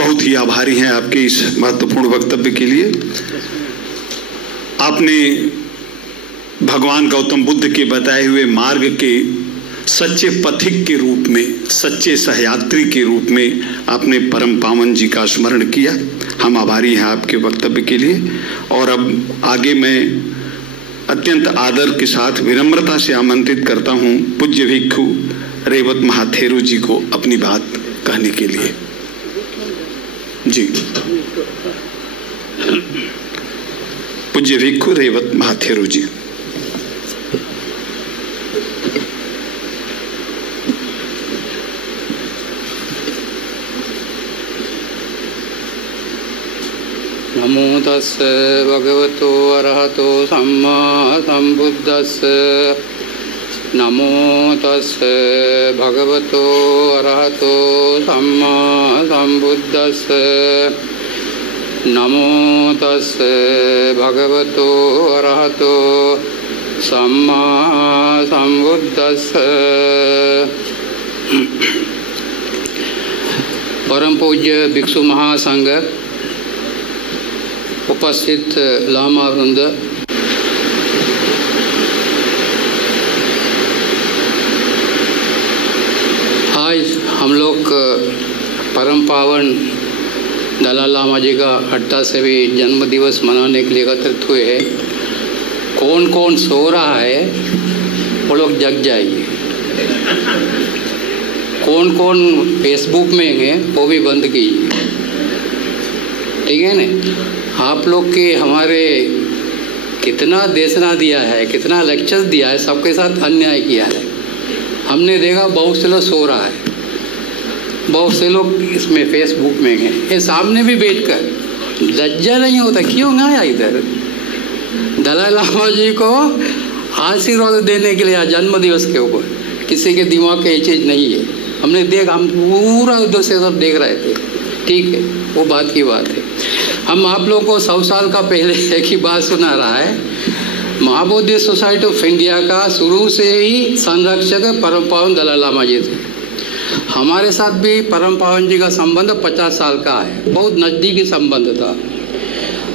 बहुत ही आभारी हैं आपके इस महत्वपूर्ण वक्तव्य के लिए। आपने भगवान गौतम बुद्ध के बताए हुए मार्ग के सच्चे पथिक के रूप में, सच्चे सहयात्री के रूप में आपने परम पावन जी का स्मरण किया। हम आभारी हैं आपके वक्तव्य के लिए। और अब आगे मैं अत्यंत आदर के साथ विनम्रता से आमंत्रित करता हूं पूज्य भिक्षु रेवत महाथेरो जी को अपनी बात कहने के लिए। जी, पूज्य भिक्षु रेवत महाथेरो जी। नमो तस्स भगवतो अरहतो सम्मा सम्बुद्धस्स। नमो तस्स भगवतो अरहतो सम्मा सम्बुद्धस्स। नमो तस्स भगवतो अरहतो सम्मा सम्बुद्धस्स। परम पूज्य भिक्षु महासंघ, उपस्थित लामा वृंद, आज हम लोग परम पावन दलाई लामा जी का 88वें जन्म दिवस मनाने के लिए एकत्रित हुए हैं। कौन कौन सो रहा है वो लोग जग जाइए। कौन कौन फेसबुक में है वो भी बंद कीजिए, ठीक है ना। आप लोग के हमारे कितना देशना दिया है, कितना लेक्चर्स दिया है, सबके साथ अन्याय किया है। हमने देखा बहुत से लोग सो रहा है, बहुत से लोग इसमें फेसबुक में हैं। ये सामने भी बैठकर लज्जा नहीं होता, क्यों आया इधर दलाई लामा जी को आशीर्वाद देने के लिए जन्म दिवस के ऊपर। किसी के दिमाग में ये चीज़ नहीं है। हमने देखा, हम पूरा उधर से सब देख रहे थे, ठीक है, वो बात की बात है। हम आप लोगों को 100 साल का पहले एक ही बात सुना रहा है। महाबोधि सोसाइटी ऑफ इंडिया का शुरू से ही संरक्षक परम पावन दलाई लामा जी थे। हमारे साथ भी परम पावन जी का संबंध 50 साल का है, बहुत नज़दीकी संबंध था।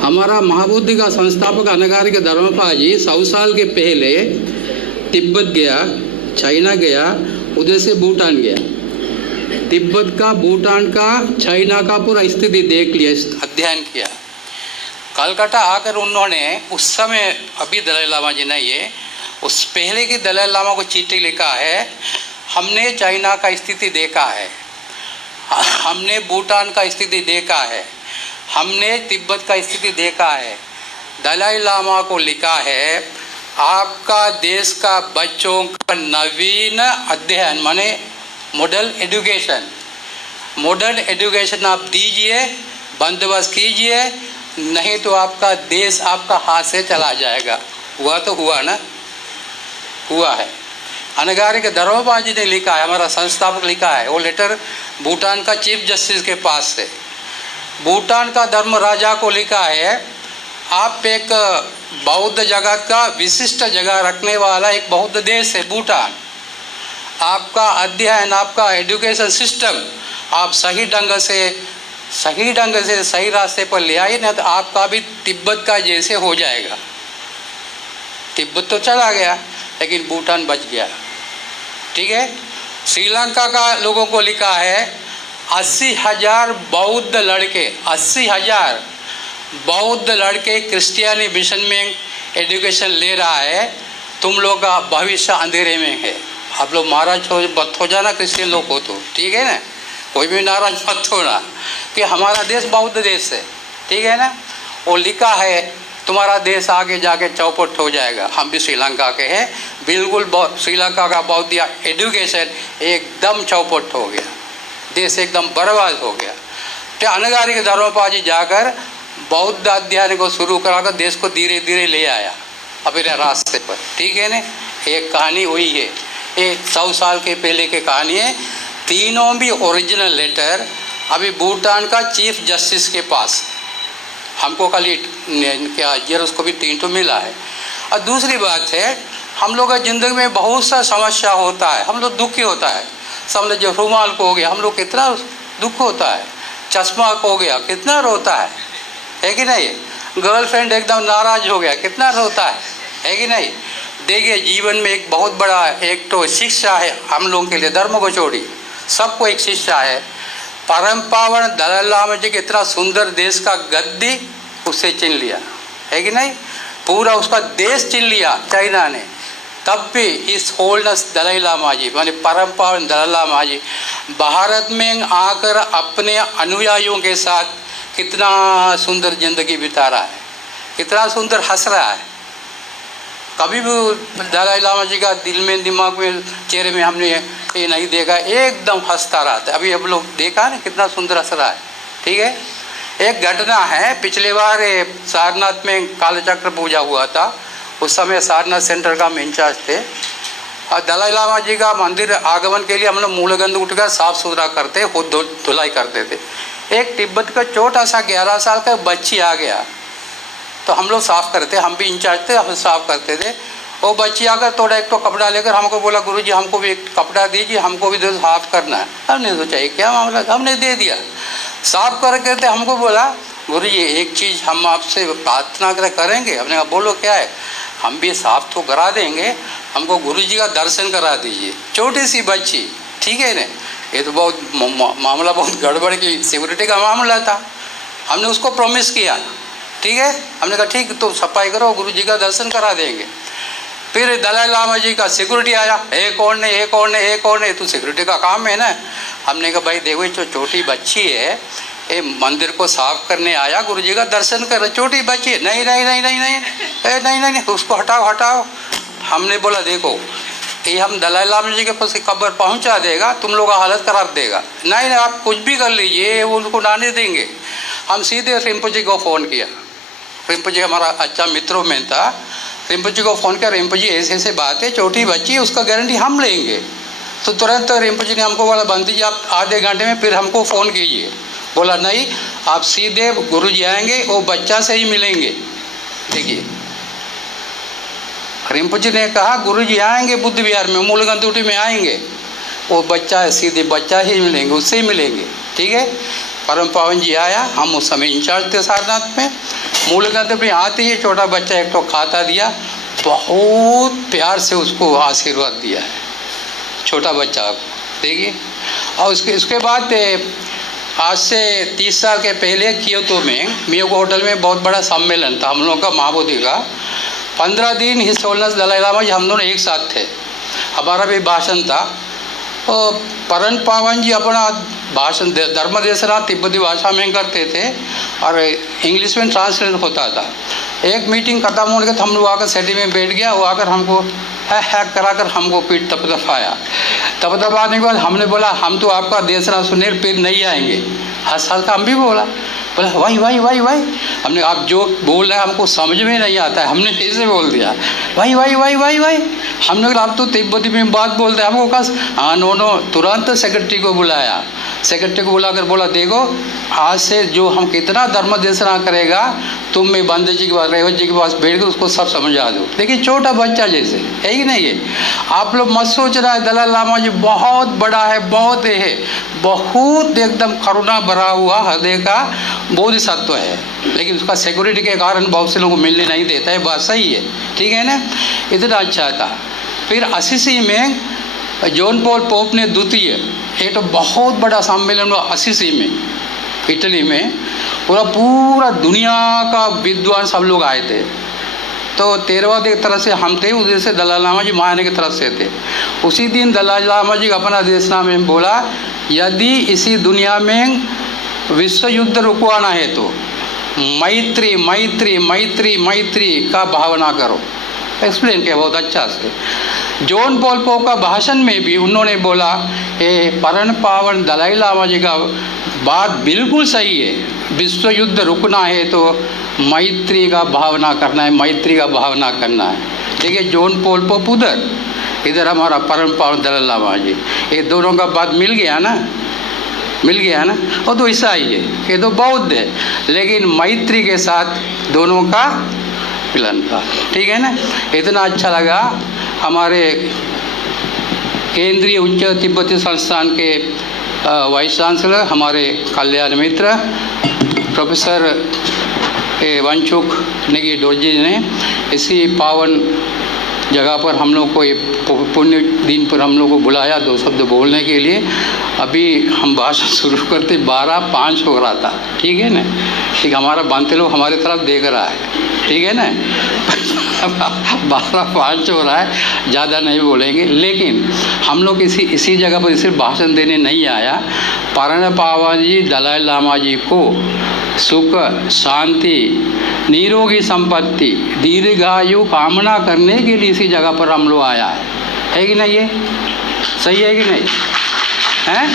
हमारा महाबोधि का संस्थापक अनगारिक धर्मपाल जी 100 साल के पहले तिब्बत गया, चाइना गया, उधर से भूटान गया। तिब्बत का, भूटान का, चाइना का पूरा स्थिति देख लिया, अध्ययन किया। कलकत्ता आकर उन्होंने उस समय, अभी दलाई लामा जी ने ये उस पहले के दलाई लामा को चिट्ठी लिखा है। हमने चाइना का स्थिति देखा है, हमने भूटान का स्थिति देखा है, हमने तिब्बत का स्थिति देखा है। दलाई लामा को लिखा है, आपका देश का बच्चों का नवीन अध्ययन माने मॉडल एजुकेशन आप दीजिए, बंदोबस्त कीजिए, नहीं तो आपका देश आपका हाथ से चला जाएगा। हुआ तो हुआ ना, हुआ है। अनगारिक धर्मपाल जी ने लिखा है, हमारा संस्थापक लिखा है। वो लेटर भूटान का चीफ जस्टिस के पास से, भूटान का धर्म राजा को लिखा है, आप एक बौद्ध जगत का विशिष्ट जगह रखने वाला एक बौद्ध देश है भूटान। आपका अध्ययन, आपका एजुकेशन सिस्टम आप सही ढंग से सही रास्ते पर ले आइए, नहीं तो आपका भी तिब्बत का जैसे हो जाएगा। तिब्बत तो चला गया लेकिन भूटान बच गया, ठीक है। श्रीलंका का लोगों को लिखा है, 80,000 बौद्ध लड़के, 80,000 बौद्ध लड़के क्रिश्चियनी मिशन में एजुकेशन ले रहा है। तुम लोग का भविष्य अंधेरे में है। आप लोग नाराज मत हो जाना, क्रिश्चियन लोग हो तो, ठीक है ना, कोई भी नाराज मत होना कि हमारा देश बौद्ध देश है, ठीक है ना। वो लिखा है तुम्हारा देश आगे जाके चौपट हो जाएगा। हम भी श्रीलंका के हैं, बिल्कुल श्रीलंका का बौद्ध एजुकेशन एकदम चौपट हो गया, देश एकदम बर्बाद हो गया। तो अनगारिक धर्मपाल जी जाकर बौद्ध अध्ययन को शुरू कराकर देश को धीरे धीरे ले आया अपने रास्ते पर, ठीक है ना। एक कहानी वही है, ये 100 साल के पहले की कहानी है। तीनों भी ओरिजिनल लेटर अभी भूटान का चीफ जस्टिस के पास, हमको कल क्या ये उसको भी 3 तो मिला है। और दूसरी बात है, हम लोग का ज़िंदगी में बहुत सा समस्या होता है, हम लोग दुखी होता है। समझ जो रुमाल को हो गया, हम लोग कितना दुख होता है। चश्मा खो गया, कितना रोता है कि नहीं? गर्लफ्रेंड एकदम नाराज हो गया, कितना रोता है कि नहीं? देखिए, जीवन में एक बहुत बड़ा एक तो शिक्षा है हम लोगों के लिए, धर्म को छोड़ी सबको एक शिक्षा है। परम पावन दलाई लामा जी के इतना सुंदर देश का गद्दी उससे छीन लिया, है कि नहीं? पूरा उसका देश छीन लिया चाइना ने, तब भी इस होलनेस दलाई लामा जी माने परम पावन दलाई लामा जी भारत में आकर अपने अनुयायियों के साथ कितना सुंदर जिंदगी बिता रहा है, कितना सुंदर हंस रहा है। कभी भी दलाई लामा जी का दिल में, दिमाग में, चेहरे में हमने ये नहीं देखा, एकदम हंसता रहता है। अभी अब लोग देखा ना कितना सुंदर हंस रहा है, ठीक है। एक घटना है, पिछले बार सारनाथ में कालचक्र पूजा हुआ था, उस समय सारनाथ सेंटर का हम इंचार्ज थे और दलाई लामा जी का मंदिर आगमन के लिए हम लोग मूलगंध उठकर साफ सुथरा करते, खुद धुलाई करते थे। एक तिब्बत का छोटा सा 11 साल का बच्ची आ गया, तो हम लोग साफ़ करते, हम भी इंचार्ज थे, हम साफ़ करते थे। वो बच्ची आकर थोड़ा एक तो कपड़ा लेकर हमको बोला, गुरुजी हमको भी एक कपड़ा दीजिए, हमको भी साफ़ करना है। हमने सोचा ये क्या मामला, हमने दे दिया। साफ़ करके थे, हमको बोला गुरुजी एक चीज़ हम आपसे प्रार्थना करेंगे। हमने कहा बोलो क्या है? हम भी साफ़ तो करा देंगे, हमको गुरुजी का दर्शन करा दीजिए। छोटी सी बच्ची, ठीक है ना, ये तो बहुत मामला बहुत गड़बड़ की सिक्योरिटी का मामला था। हमने उसको प्रॉमिस किया, ठीक है, हमने कहा ठीक तो सफाई करो, गुरुजी का दर्शन करा देंगे। फिर दलाई लामा जी का सिक्योरिटी आया, एक और ने, एक और ने, एक और ने, तो सिक्योरिटी का काम है ना। हमने कहा भाई देखो जो छोटी बच्ची है ये मंदिर को साफ करने आया, गुरुजी का दर्शन कर, छोटी बच्ची है। नहीं नहीं नहीं नहीं नहीं नहीं नहीं नहीं उसको हटाओ हटाओ। हमने बोला देखो ये हम दलाई लामा जी के पास कब्र पहुंचा देगा, तुम लोग का हालत खराब देगा। नहीं नहीं आप कुछ भी कर लीजिए, वो उनको आने देंगे। हम सीधे रिम्पोची को फ़ोन किया, रिम्पोची हमारा अच्छा मित्रों में था, रिम्पोची को फ़ोन किया, रिम्पोची ऐसे ऐसे बात है, छोटी बच्ची उसका गारंटी हम लेंगे। तो तुरंत रिम्पोची ने हमको बोला बंदी जी आप आधे घंटे में फिर हमको फ़ोन कीजिए। बोला नहीं आप सीधे गुरुजी आएंगे, वो बच्चा से ही मिलेंगे। देखिए रिम्पोची ने कहा गुरुजी आएंगे बुद्ध विहार में, मूलगंतुटी में आएंगे, वो बच्चा है, सीधे बच्चा ही मिलेंगे, उससे ही मिलेंगे, ठीक है। परम पावन जी आया, हम उस समय इंचार्ज थे सारनाथ में। मूलगंतुटी आते ही छोटा बच्चा एक तो खाता दिया, बहुत प्यार से उसको आशीर्वाद दिया है छोटा बच्चा को, देखिए। और उसके बाद आज से 30 साल के पहले कियोतो में मियोगो होटल में बहुत बड़ा सम्मेलन था हम लोगों का, महाबोधि का। 15 दिन हिज होलनेस दलाई लामा जी हम दोनों एक साथ थे, हमारा भी भाषण था। और परम पावन जी अपना भाषण धर्म देशना तिब्बती भाषा में करते थे और इंग्लिश में ट्रांसलेट होता था। एक मीटिंग खत्म होने के हम लोग आकर सेटी में बैठ गया, वो आकर हमको हैक कराकर हमको पीठ तपतपाया। तपतपाने के बाद हमने बोला हम तो आपका देशना सुने फिर नहीं आएंगे। हंस हंस हम भी बोला वाई वाई वाई वाई। हमने आप जो बोल रहे हैं हमको समझ में नहीं आता है, हमने ऐसे बोल दिया Y Y Y Y Y. हमने कहा आप तो तिब्बती में बात बोलते हैं, हमको कहा हाँ नो। तुरंत सेक्रेटरी को बुलाया, सेक्रेटरी को बुलाकर बोला देखो आज से जो हम कितना धर्म देशना करेगा तुम में बंदे जी के पास, रेवत जी के पास बैठ कर उसको सब समझा दो। देखिए छोटा बच्चा जैसे है ही नहीं है। आप लोग मत सोच रहा है दलाई लामा जी बहुत बड़ा है, बहुत है, बहुत एकदम करुणा भरा हुआ हृदय का बोधिसत्व है, लेकिन उसका सिक्योरिटी के कारण बहुत से लोगों को मिलने नहीं देता है। बात सही है, ठीक है ना। इतना अच्छा था। फिर असीसी में जॉन पॉल पोप ने द्वितीय एक तो बहुत बड़ा सम्मेलन हुआ असीसी में, इटली में। पूरा दुनिया का विद्वान सब लोग आए थे। तो 13वां एक तरफ से हम थे, उधर से दलाई लामा जी महायान की तरफ से थे। उसी दिन दलाई लामा जी अपना देशना में बोला यदि इसी दुनिया में विश्व युद्ध रुकवाना है तो मैत्री मैत्री मैत्री मैत्री का भावना करो। एक्सप्लेन किया बहुत अच्छा से। जॉन पॉल पोप का भाषण में भी उन्होंने बोला ये परम पावन दलाई लामा जी का बात बिल्कुल सही है, विश्व युद्ध रुकना है तो मैत्री का भावना करना है, मैत्री का भावना करना है। देखिए जॉन पॉल पोप उधर, इधर हमारा परम पावन दलाई लामा जी, ये दोनों का बात मिल गया ना, मिल गया ना। वो तो ईसाई है, ये तो बौद्ध है, लेकिन मैत्री के साथ दोनों का मिलन था, ठीक है ना। इतना अच्छा लगा। हमारे केंद्रीय उच्च तिब्बती संस्थान के वाइस चांसलर हमारे कल्याण मित्र प्रोफेसर वांगचुक नेगी डोरजी ने इसी पावन जगह पर हम लोग को ये पुण्य दिन पर हम लोग को बुलाया 2 शब्द बोलने के लिए। अभी हम भाषण शुरू करते 12:05 हो रहा था, ठीक है ना। ठीक, हमारा बांते लोग हमारे तरफ देख रहा है, ठीक है ना। 12:05 हो रहा है, ज़्यादा नहीं बोलेंगे। लेकिन हम लोग इसी जगह पर सिर्फ भाषण देने नहीं आया। परम पावन जी दलाई लामा जी को सुख, शांति, निरोगी संपत्ति, दीर्घायु कामना करने के लिए इसी जगह पर हम लोग आया है कि नहीं? ये सही है कि नहीं है?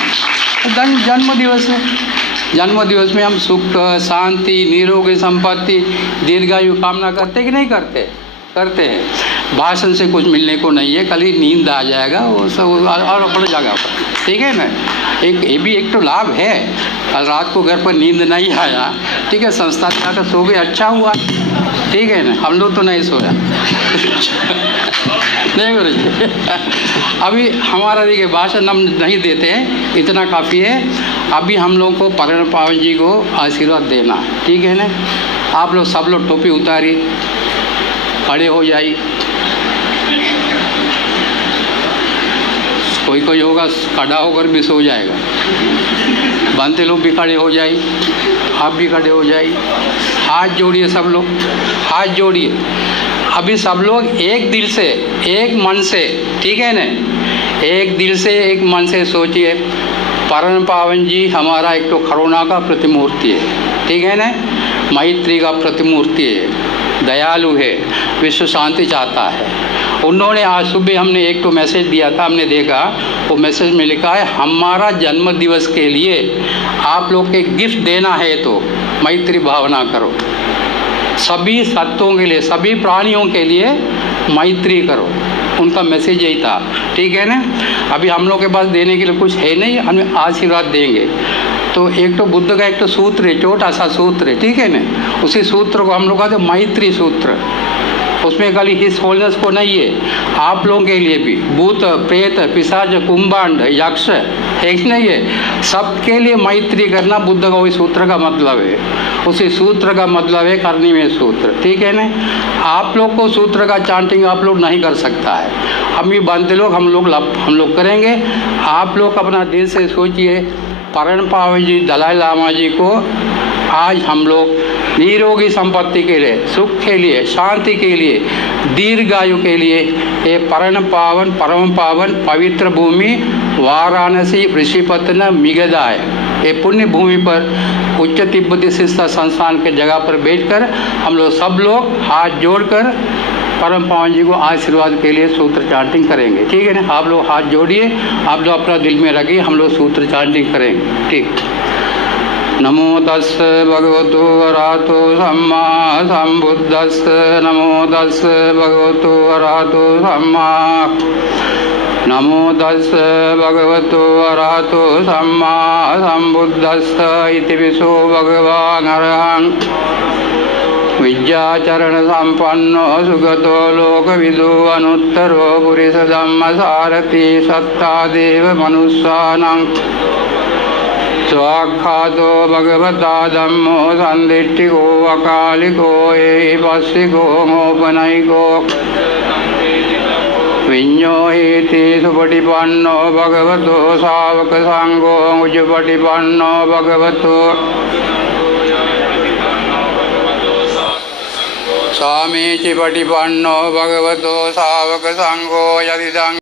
जन्म दिवस में हम सुख, शांति, निरोगी संपत्ति, दीर्घायु कामना करते कि नहीं करते? करते हैं। भाषण से कुछ मिलने को नहीं है, कल ही नींद आ जाएगा वो सब और अपनी जगह पर, ठीक है ना। ये भी एक तो लाभ है। कल रात को घर पर नींद नहीं आया, ठीक है, संस्था में आकर सो गए, अच्छा हुआ, ठीक है ना। हम लोग तो नहीं सोया नहीं गुरु जी। अभी हमारा देखिए भाषण हम नहीं देते हैं, इतना काफ़ी है। अभी हम लोग को परम पावन जी को आशीर्वाद देना, ठीक है ना। आप लोग सब लोग टोपी उतारी, खड़े हो जाइए। कोई होगा खड़ा होकर भी सो जाएगा। बनते लोग भी खड़े हो जाइए, आप भी खड़े हो जाइए। हाथ जोड़िए, सब लोग हाथ जोड़िए। अभी सब लोग एक दिल से, एक मन से, ठीक है ना, एक दिल से, एक मन से सोचिए। परम पावन जी हमारा एक तो करुणा का प्रतिमूर्ति है, ठीक है ना, मैत्री का प्रतिमूर्ति है, दयालु है, विश्व शांति चाहता है। उन्होंने आज सुबह हमने एक तो मैसेज दिया था, हमने देखा वो मैसेज में लिखा है हमारा जन्म दिवस के लिए आप लोग के गिफ्ट देना है तो मैत्री भावना करो। सभी सत्यों के लिए, सभी प्राणियों के लिए मैत्री करो, उनका मैसेज यही था, ठीक है ना। अभी हम लोग के पास देने के लिए कुछ है नहीं, हमें आशीर्वाद देंगे। तो एक तो बुद्ध का एक तो सूत्र है, छोटा सा सूत्र है, ठीक है ना। उसी सूत्र को हम लोग कहते हैं मैत्री सूत्र। उसमें खाली हिस होलनेस को नहीं है, आप लोगों के लिए भी भूत, प्रेत, पिशाच, कुंभांड, यक्ष है कि नहीं है, सबके लिए मैत्री करना बुद्ध का वही सूत्र का मतलब है। उसी सूत्र का मतलब है करनी में सूत्र, ठीक है ना। आप लोग को सूत्र का चांटिंग आप लोग नहीं कर सकता है, हम भी बनते लोग हम लोग करेंगे। आप लोग अपना दिल से सोचिए, परम पावन जी दलाई लामा जी को आज हम लोग निरोगी संपत्ति के लिए, सुख के लिए, शांति के लिए, दीर्घायु के लिए ये परम पावन पवित्र भूमि वाराणसी ऋषिपत्न मिगदाय, ये पुण्य भूमि पर उच्च तिब्बती शिक्षा संस्थान के जगह पर बैठकर हम लोग सब लोग हाथ जोड़कर परम पावन जी को आशीर्वाद के लिए सूत्र चांटिंग करेंगे, ठीक है ना। आप लोग हाथ जोड़िए, आप लोग अपना दिल में रखिए, हम लोग सूत्र चांटिंग करेंगे, ठीक। नमो तस् भगवतो अरहतो सम्मा सम्बुद्धस्स, नमो तस् भगवतो अरहतो सम्मा, नमो तस् भगवतो अरहतो सम्मा सम्बुद्धस्स इति विशो भगवान् अरहं विद्याचरण संपन्नो सुगतो लोकविदो अनुत्तरो पुरुष धम्म सारथि सत्तादेव मनुष्याणां स्वाख्यातो भगवता धम्मो संदिष्टिको अकालिको एपस्सिको मोपनैको विඤ्ඤो हेति सुपटिपन्नो भगवतो शावक संघो उजुपटिपन्नो भगवतो स्वामीचि पटिपन्नो भगवतो शावक संघो यदिदं